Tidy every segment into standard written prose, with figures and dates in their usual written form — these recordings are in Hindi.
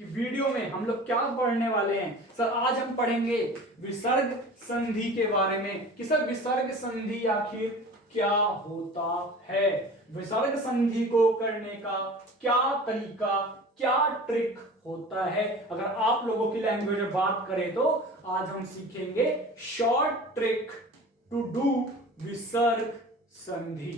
कि वीडियो में हम लोग क्या पढ़ने वाले हैं। सर आज हम पढ़ेंगे विसर्ग संधि के बारे में कि सर विसर्ग संधि आखिर क्या होता है, विसर्ग संधि को करने का क्या तरीका, क्या ट्रिक होता है। अगर आप लोगों की लैंग्वेज में बात करें तो आज हम सीखेंगे शॉर्ट ट्रिक टू डू विसर्ग संधि।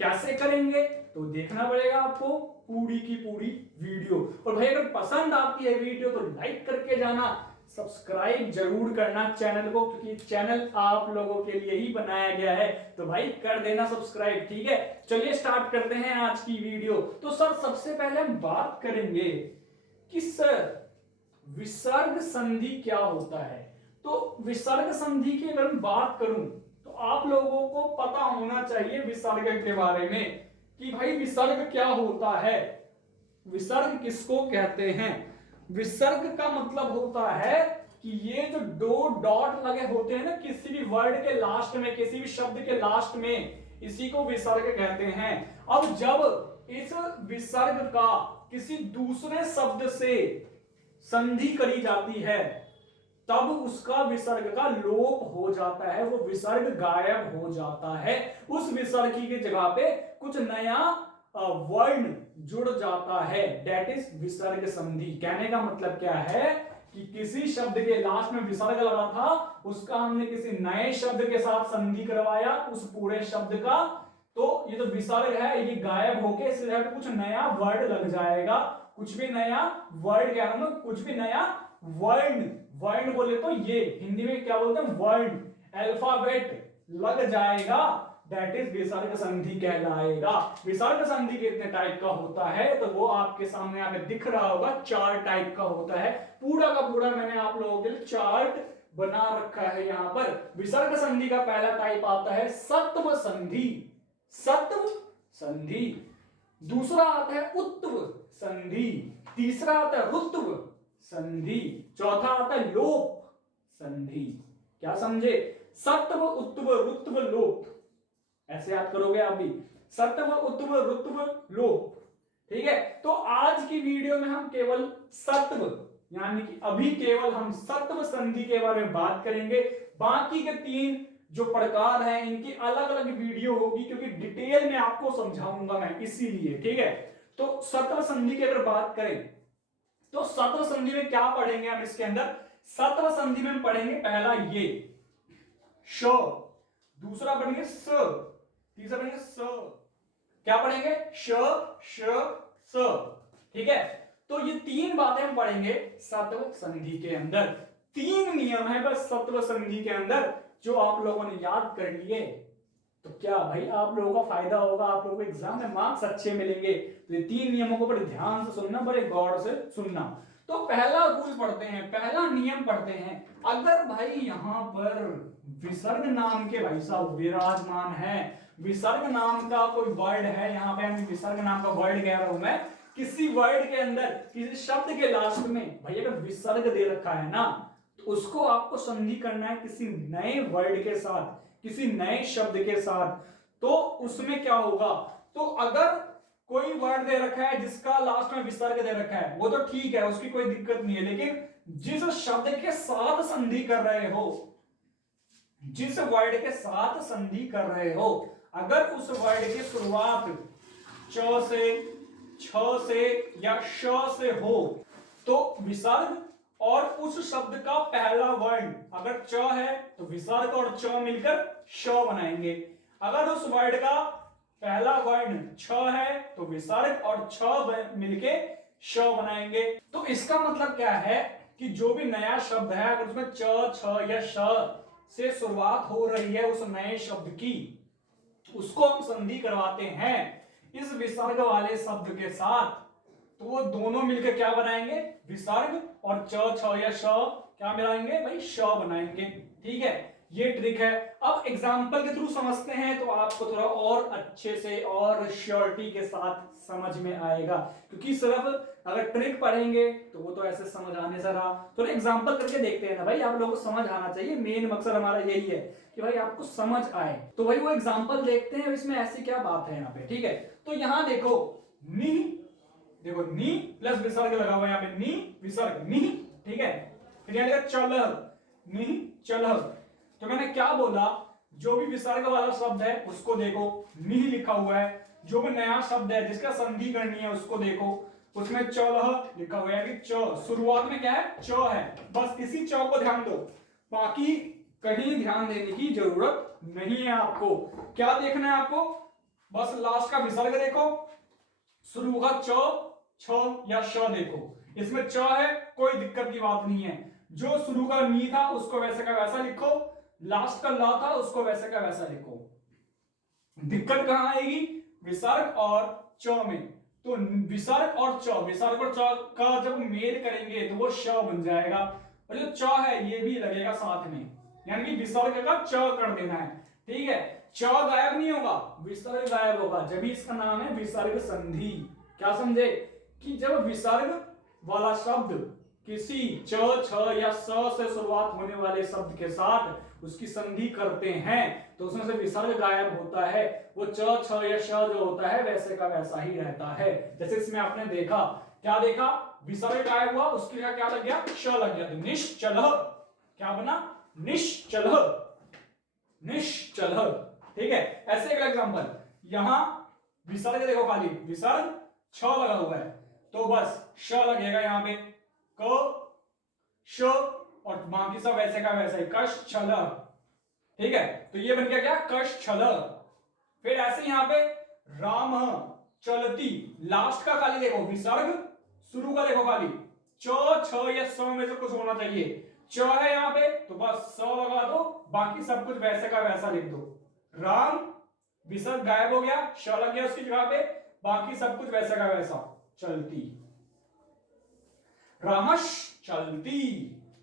कैसे करेंगे तो देखना पड़ेगा आपको पूरी की पूरी वीडियो। और भाई अगर पसंद आती है वीडियो तो लाइक करके जाना, सब्सक्राइब जरूर करना चैनल को, क्योंकि चैनल आप लोगों के लिए ही बनाया गया है। तो भाई कर देना सब्सक्राइब, ठीक है। चलिए स्टार्ट करते हैं आज की वीडियो। तो सर सबसे पहले हम बात करेंगे कि सर विसर्ग संधि क्या होता है। तो विसर्ग संधि की अगर मैं बात करूं तो आप लोगों को पता होना चाहिए विसर्ग के बारे में कि भाई विसर्ग क्या होता है, विसर्ग किसको कहते हैं। विसर्ग का मतलब होता है कि ये जो दो डॉट लगे होते हैं ना किसी भी वर्ड के लास्ट में, किसी भी शब्द के लास्ट में, इसी को विसर्ग कहते हैं। अब जब इस विसर्ग का किसी दूसरे शब्द से संधि करी जाती है तब उसका विसर्ग का लोप हो जाता है, वो विसर्ग गायब हो जाता है। उस विसर्ग की जगह पे कुछ नया वर्ण जुड़ जाता है, दैट इज विसर्ग संधि। कहने का मतलब क्या है कि किसी शब्द के लास्ट में विसर्ग लगा था, उसका हमने किसी नए शब्द के साथ संधि करवाया उस पूरे शब्द का, तो ये जो विसर्ग है ये गायब होके इस जगह पे कुछ नया वर्ड लग जाएगा। कुछ भी नया वर्ड क्या है, कुछ भी नया वर्ण, वर्ण बोले तो ये हिंदी में क्या बोलते हैं वर्ण, अल्फाबेट लग जाएगा, दैट इज विसर्ग संधि कहलाएगा। विसर्ग संधि कितने टाइप का होता है तो वो आपके सामने यहाँ पे दिख रहा होगा, 4 टाइप का होता है। पूरा का पूरा मैंने आप लोगों के लिए चार्ट बना रखा है यहाँ पर। विसर्ग संधि का पहला टाइप आता है सत्व संधि, सत्व संधि। दूसरा आता है उत्व संधि, तीसरा आता है रुत्व संधि, चौथा आता है लोप संधि। क्या समझे, सत्व उत्व रुत्व लोप, ऐसे याद करोगे आप भी, सत्व उत्व रुत्व लोप, ठीक है। तो आज की वीडियो में हम केवल सत्व यानी कि अभी केवल हम सत्व संधि के बारे में बात करेंगे। बाकी के 3 जो प्रकार हैं इनकी अलग अलग वीडियो होगी, क्योंकि डिटेल में आपको समझाऊंगा मैं, इसीलिए, ठीक है। तो सत्व संधि की अगर बात करें तो सत्व संधि में क्या पढ़ेंगे हम इसके अंदर, सत्व संधि में हम पढ़ेंगे पहला ये श, दूसरा पढ़ेंगे स, तीसरा पढ़ेंगे स। क्या पढ़ेंगे, श श स, ठीक है। तो ये 3 बातें हम पढ़ेंगे सत्व संधि के अंदर। 3 नियम है बस सत्व संधि के अंदर, जो आप लोगों ने याद कर लिए तो क्या भाई आप लोगों का फायदा होगा, आप लोगों को एग्जाम में मार्क्स अच्छे मिलेंगे। तो ये 3 नियमों को बड़े ध्यान से सुनना, बड़े गौर से सुनना। तो पहला रूल पढ़ते हैं, पहला नियम पढ़ते हैं। अगर भाई यहां पर विसर्ग नाम के भाई साहब विराजमान है, विसर्ग नाम का कोई वर्ड है, यहां पे हम विसर्ग नाम का वर्ड कह रहा हूं मैं, किसी वर्ड के अंदर किसी शब्द के लास्ट में भाई अगर विसर्ग दे रखा है ना, तो उसको आपको संधि करना है किसी नए वर्ड के साथ, किसी नए शब्द के साथ। तो उसमें क्या होगा, तो अगर कोई वर्ड दे रखा है जिसका लास्ट में विसर्ग दे रखा है वो तो ठीक है, उसकी कोई दिक्कत नहीं है, लेकिन जिस शब्द के साथ संधि कर रहे हो, जिस वर्ड के साथ संधि कर रहे हो, अगर उस वर्ड की शुरुआत च से, छ से या श से हो तो विसर्ग, और उस शब्द का पहला वर्ण अगर च है तो विसर्ग और च मिलकर श बनाएंगे। अगर उस वर्ड का पहला वर्ण छ है तो विसर्ग और छ मिलके श बनाएंगे। तो इसका मतलब क्या है कि जो भी नया शब्द है अगर उसमें च छ या श से शुरुआत हो रही है उस नए शब्द की, उसको हम संधि करवाते हैं इस विसर्ग वाले शब्द के साथ, तो वो दोनों मिलकर क्या बनाएंगे, विसर्ग और च छ या श क्या मिलाएंगे भाई, श बनाएंगे, ठीक है। ये ट्रिक है। अब एग्जांपल के थ्रू समझते हैं तो आपको थोड़ा और अच्छे से और श्योरिटी के साथ समझ में आएगा, क्योंकि सिर्फ अगर ट्रिक पढ़ेंगे तो वो तो ऐसे समझ आने से रहा। तो एग्जांपल करके देखते हैं ना भाई, आप लोगों को समझ आना चाहिए, मेन मकसद हमारा यही है कि भाई आपको समझ आए। तो भाई वो एग्जांपल देखते हैं, इसमें ऐसी क्या बात है यहाँ पे, ठीक है। तो यहाँ देखो, नि देखो नी प्लस विसर्ग लगा हुआ है यहाँ पे, नी विसर्ग नी, ठीक है। फिर यहाँ लिखा चलह, नी चलह। तो मैंने क्या बोला, जो भी विसर्ग वाला शब्द है उसको देखो, नी लिखा हुआ है। जो भी नया शब्द है जिसका संधि करनी है उसको देखो, उसमें चलह लिखा हुआ है, च शुरुआत में क्या है, च है, बस इसी च को ध्यान दो, बाकी कहीं ध्यान देने की जरूरत नहीं है आपको। क्या देखना है आपको, बस लास्ट का विसर्ग देखो, शुरू का च, छ या श देखो, इसमें च है, कोई दिक्कत की बात नहीं है। जो शुरू का नी था उसको वैसे का वैसा लिखो, लास्ट का ला था उसको वैसे का वैसा लिखो। दिक्कत कहां आएगी, विसर्ग और च में। तो विसर्ग और च, विसर्ग और च का जब मेल करेंगे तो वो श बन जाएगा, और जो च है ये भी लगेगा साथ में, यानी कि विसर्ग का च कर देना है, ठीक है। च गायब नहीं होगा, विसर्ग गायब होगा, जब इसका नाम है विसर्ग संधि। क्या समझे, कि जब विसर्ग वाला शब्द किसी च, छ या स से शुरुआत होने वाले शब्द के साथ उसकी संधि करते हैं तो उसमें से विसर्ग गायब होता है। वो च, छ या श जो होता है वैसे का वैसा ही रहता है। जैसे इसमें आपने देखा, क्या देखा, विसर्ग गायब हुआ, उसकी जगह क्या लग गया, श लग गया, तो निश्चलः, क्या बना, निश्चलः, निश्चलः, ठीक है। ऐसे एक एग्जांपल, यहां विसर्ग देखो, खाली विसर्ग छ लगा हुआ है तो बस श लगेगा यहाँ पे, क श, और बाकी सब वैसे का वैसा ही, कश छल, ठीक है। तो ये बन गया क्या, कश छल। फिर ऐसे यहां पे राम चलती, लास्ट का खाली देखो विसर्ग, शुरू का देखो खाली च, छ या स में से कुछ होना चाहिए, च है यहाँ पे तो बस स लगा दो, बाकी सब कुछ वैसे का वैसा लिख दो। राम, विसर्ग गायब हो गया, श लग गया उसकी जगह पे, बाकी सब कुछ वैसे का वैसा, चलती, रामश चलती।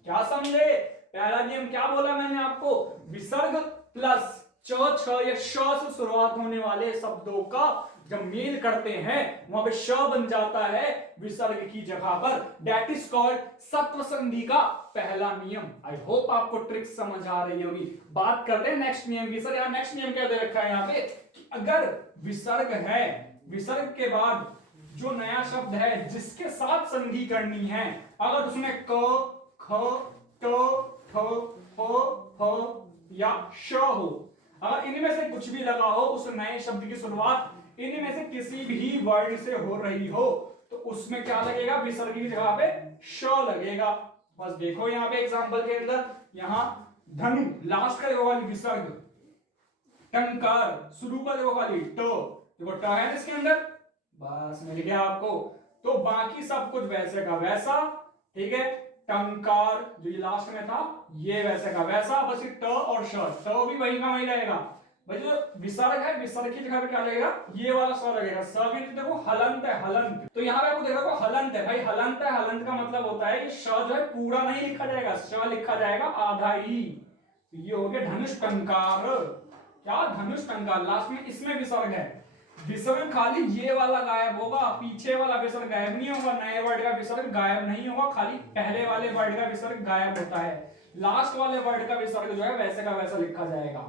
क्या समझे, पहला नियम क्या बोला मैंने आपको, विसर्ग प्लस च, छ या श से शुरुआत होने वाले शब्दों का जब मेल करते हैं वहां पे श बन जाता है विसर्ग की जगह पर, दैट इज कॉल्ड सत्व संधि का पहला नियम। आई होप आपको ट्रिक समझ आ रही होगी। बात करते हैं नेक्स्ट नियम की। सर यहाँ नेक्स्ट नियम क्या दे रखा है यहाँ पे, कि अगर विसर्ग है, विसर्ग के बाद जो नया शब्द है जिसके साथ संधि करनी है, अगर उसमें क, ख, ट, ठ, फ या श हो, अगर इनमें से कुछ भी लगा हो, उस नए शब्द की शुरुआत इनमें से किसी भी वर्ड से हो रही हो तो उसमें क्या लगेगा, विसर्ग की जगह पे श लगेगा। बस देखो यहाँ पे एग्जांपल के अंदर, यहाँ धनु लास्ट का देखो खाली विसर्ग, टंकार शुरू का देखो खाली ट, देखो ट है इसके अंदर, बस मिल गया आपको। तो बाकी सब कुछ वैसे का वैसा, ठीक है। टंकार जो ये लास्ट में था ये वैसे का वैसा, बस ट और श, ट भी वही का वही रहेगा। भाई जो विसर्ग है, विसर्ग की जगह पे क्या लगेगा, ये वाला स लगेगा। स भी देखो हलंत है, हलंत, तो यहाँ पे आपको देखो हलंत है, भाई हलंत है, हलंत का मतलब होता है कि श जो है पूरा नहीं लिखा जाएगा, श लिखा जाएगा आधा ही। तो ये हो गया धनुष टंकार, क्या धनुष टंकार, लास्ट में इसमें विसर्ग है, विसर्ग खाली ये वाला गायब होगा, पीछे वाला विसर्ग गायब नहीं होगा, नए वर्ड का विसर्ग गायब नहीं होगा, खाली पहले वाले वर्ड का विसर्ग गायब होता है, लास्ट वाले वर्ड का विसर्ग जो है वैसे का वैसा लिखा जाएगा।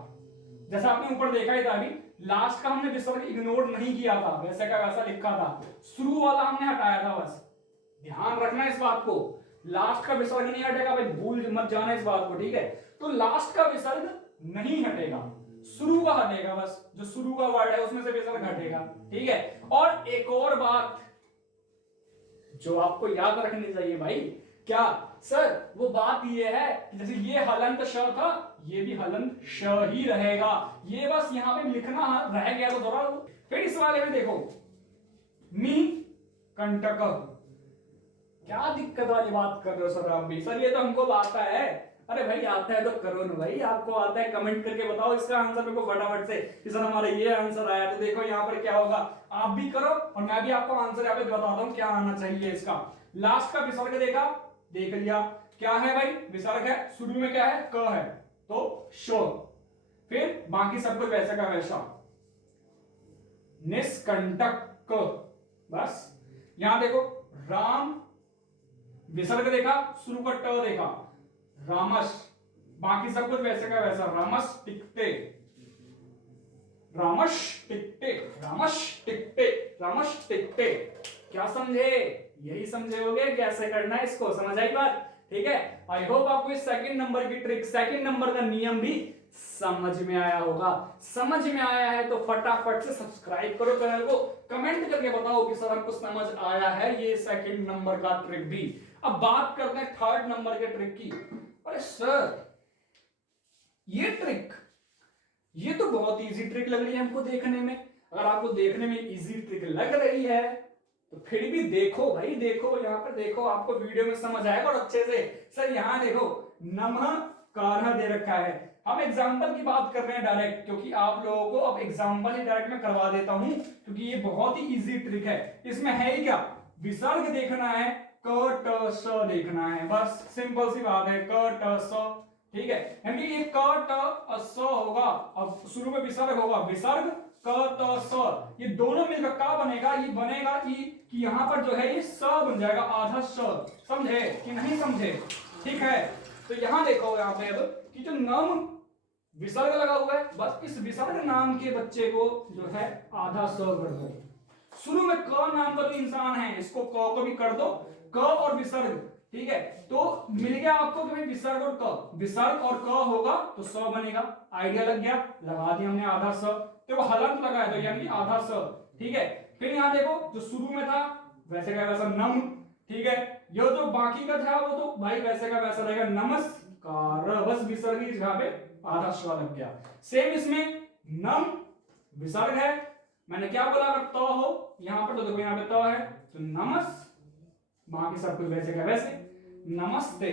जैसा आपने ऊपर देखा ही था, अभी लास्ट का हमने विसर्ग इग्नोर नहीं किया था, वैसे का वैसा लिखा था, शुरू वाला हमने हटाया था। बस ध्यान रखना इस बात को, लास्ट का विसर्ग नहीं हटेगा भाई, भूल मत जाना इस बात को, ठीक है। तो लास्ट का विसर्ग नहीं हटेगा, शुरू का हटेगा, बस जो शुरू का वर्ड है उसमें से विसर्ग हटेगा, ठीक है। और एक और बात जो आपको याद रखनी चाहिए भाई, क्या सर, वो बात ये है कि जैसे ये हलंत श था, ये भी हलंत श ही रहेगा, ये बस यहां पे लिखना रह गया तो दोहरा। फिर इस वाले में देखो मी कंटक, क्या दिक्कत वाली बात कर रहे हो सर आप भी, सर ये तो हमको आता है। अरे भाई आता है तो करो ना भाई, आपको आता है कमेंट करके बताओ इसका आंसर मेरे को फटाफट से कि सर हमारा ये आंसर आया। तो देखो यहाँ पर क्या होगा, आप भी करो और मैं भी आपको आंसर यहाँ पे बताता हूँ क्या आना चाहिए इसका। लास्ट का विसर्ग देखा, देख लिया क्या है भाई, विसर्ग है, शुरू में क्या है, क है तो शो, फिर बाकी सब कुछ वैसे का वैसा, निष्कंटक। बस यहां देखो राम, विसर्ग देखा, शुरू का ट देखा, रामस, बाकी सब कुछ वैसे का वैसा, रामस टिकते, रामश टिकटे, रामश टिकटे, रामश टिकटे। क्या समझे? यही समझे होगे कैसे करना है इसको, समझ आई बात? ठीक है, आई होप आपको इस सेकंड नंबर की ट्रिक, सेकंड नंबर का नियम भी समझ में आया होगा। समझ में आया है तो फटाफट से सब्सक्राइब करो चैनल को, कमेंट करके बताओ कि सर हमको समझ आया है ये सेकंड नंबर का ट्रिक भी। अब बात करते हैं थर्ड नंबर के ट्रिक की। अरे सर ये ट्रिक, ये तो बहुत इजी ट्रिक लग रही है हमको देखने में। अगर आपको देखने में इजी ट्रिक लग रही है तो फिर भी देखो भाई, देखो यहाँ पर देखो, आपको वीडियो में समझ आएगा और अच्छे से। सर यहाँ देखो नमः कारह दे रखा है, हम एग्जाम्पल की बात कर रहे हैं डायरेक्ट, क्योंकि आप लोगों को अब एग्जाम्पल ही डायरेक्ट में करवा देता हूं, क्योंकि ये बहुत ही इजी ट्रिक है। इसमें है ही क्या, विसर्ग देखना है, क ट स देखना है, बस सिंपल सी बात है, क ट स। ठीक है, यानी ये क ट स होगा, अब शुरू में विसर्ग होगा, विसर्ग क त स, ये दोनों मिलकर का बनेगा, ये बनेगा ई, कि यहां पर जो है ये स बन जाएगा, आधा स। समझे कि नहीं समझे? ठीक है, तो यहां देखो यहाँ पे अब कि जो नम विसर्ग लगा हुआ है, बस इस विसर्ग नाम के बच्चे को जो है आधा स कर दो। शुरू में क नाम का जो इंसान है इसको क को भी कर दो, क और विसर्ग। ठीक है, तो मिल गया आपको कि भाई विसर्ग और क, विसर्ग और क होगा तो स बनेगा। आइडिया लग गया, लगा दिया हमने आधा स, तो हलंत लगा है तो यानी आधा स। ठीक है, फिर यहां देखो जो शुरू में था वैसे का वैसा नम। ठीक है, ये जो बाकी का था वो तो भाई वैसे का वैसा रहेगा, नमस्कार, बस विसर्ग की जगह पे आधा स लग गया। सेम इसमें नम विसर्ग है, मैंने क्या बोला, अगर त हो यहां पर तो देखो यहां पे त है तो नमस, बाकी सब कुछ वैसे का वैसे, नमस्ते।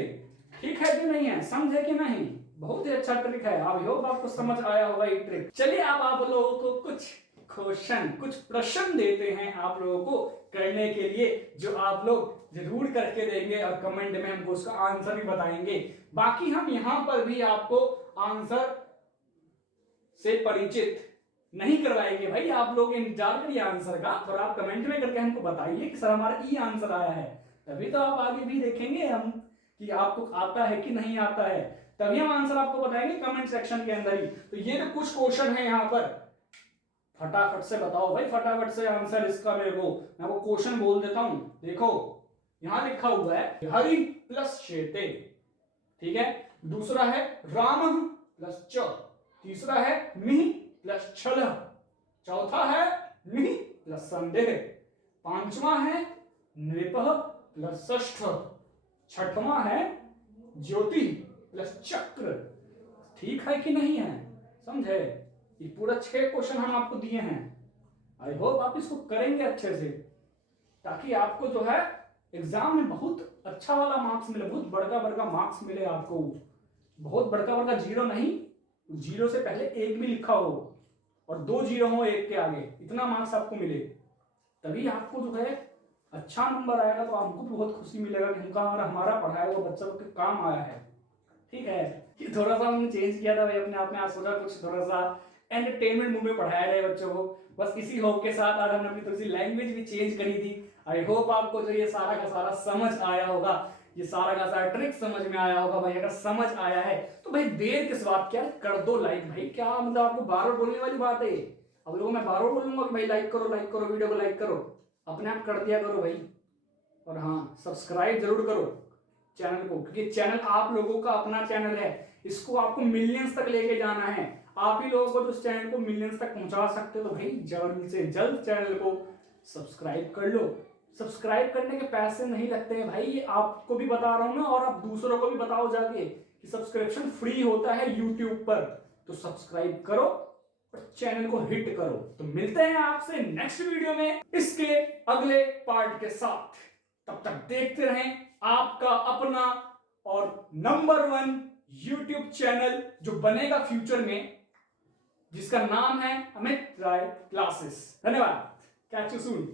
ठीक है कि नहीं है, समझे कि नहीं? बहुत ही अच्छा ट्रिक है, आई होप आपको समझ आया होगा ये ट्रिक। चलिए अब आप लोगों को कुछ क्वेश्चन, कुछ प्रश्न देते हैं आप लोगों को करने के लिए, जो आप लोग जरूर करके देंगे और कमेंट में हमको उसका आंसर भी बताएंगे। बाकी हम यहां पर भी आपको आंसर से परिचित नहीं करवाएंगे भाई, आप लोग इंतजार करिए आंसर का, और आप कमेंट में करके हमको बताइए कि सर हमारा ई आंसर आया है, तभी तो आप आगे भी देखेंगे हम कि आपको आता है कि नहीं आता है, तभी हम आंसर आपको बताएंगे कमेंट सेक्शन के अंदर ही। तो ये तो कुछ क्वेश्चन है यहाँ पर, फटाफट से बताओ भाई, फटाफट से आंसर इसका मेरे को, मैं वो क्वेश्चन बोल देता हूं। देखो यहां लिखा हुआ है हरि प्लस शेते, ठीक है, दूसरा है राम प्लस च, तीसरा है मिहि प्लस छल, चौथा है मिहि प्लस संदेह, पांचवा है नृपः प्लस षष्ठ, छठवां है ज्योति प्लस चक्र। ठीक है कि नहीं है, समझे? ये पूरा 6 क्वेश्चन हम आपको दिए हैं, आई होप आप इसको करेंगे अच्छे से, ताकि आपको जो है एग्जाम में बहुत अच्छा वाला मार्क्स मिले, बहुत बड़का बड़का मार्क्स मिले आपको, बहुत बड़का बड़का जीरो नहीं, जीरो से पहले एक भी लिखा हो और 2 जीरो हो एक के आगे, इतना मार्क्स आपको मिले, तभी आपको जो है अच्छा नंबर आएगा, तो आपको भी बहुत खुशी मिलेगा कि हमारा पढ़ाया हुआ बच्चा के काम आया है। ठीक है, ये थोड़ा सा हमने चेंज किया था भाई अपने आप में, आज सोचा कुछ थोड़ा सा एंटरटेनमेंट मूड में पढ़ाया जाए बच्चों को, बस इसी होप के साथ आज हमने अपनी थोड़ी सी लैंग्वेज भी चेंज करी थी। आई होप आपको जो ये सारा का सारा समझ आया होगा, ये सारा का सारा ट्रिक समझ में आया होगा भाई। अगर समझ आया है तो भाई देर किस बात, क्या कर दो लाइक भाई, क्या मतलब आपको बार बार बोलने वाली बात है? अब लोगों मैं बार बार बोलूंगा कि भाई लाइक करो, लाइक करो, वीडियो को लाइक करो, अपने आप कर दिया करो भाई। और हाँ, सब्सक्राइब जरूर करो चैनल को, क्योंकि चैनल आप लोगों का अपना चैनल है, इसको आपको मिलियंस तक लेके जाना है, आप ही लोगों को तो चैनल को मिलियंस तक पहुंचा सकते हो। तो भाई जल्द से जल्द चैनल को सब्सक्राइब कर लो। सब्सक्राइब करने के पैसे नहीं लगते हैं भाई, ये आपको भी बता रहा हूं ना, और आप दूसरों को भी बताओ जाके कि सब्सक्रिप्शन फ्री होता है यूट्यूब पर, तो सब्सक्राइब करो और चैनल को हिट करो। तो मिलते हैं आपसे नेक्स्ट वीडियो में इसके अगले पार्ट के साथ, तब तक देखते रहें आपका अपना और नंबर 1 यूट्यूब चैनल जो बनेगा फ्यूचर में, जिसका नाम है अमित राय क्लासेस। धन्यवाद, कैच यू सून।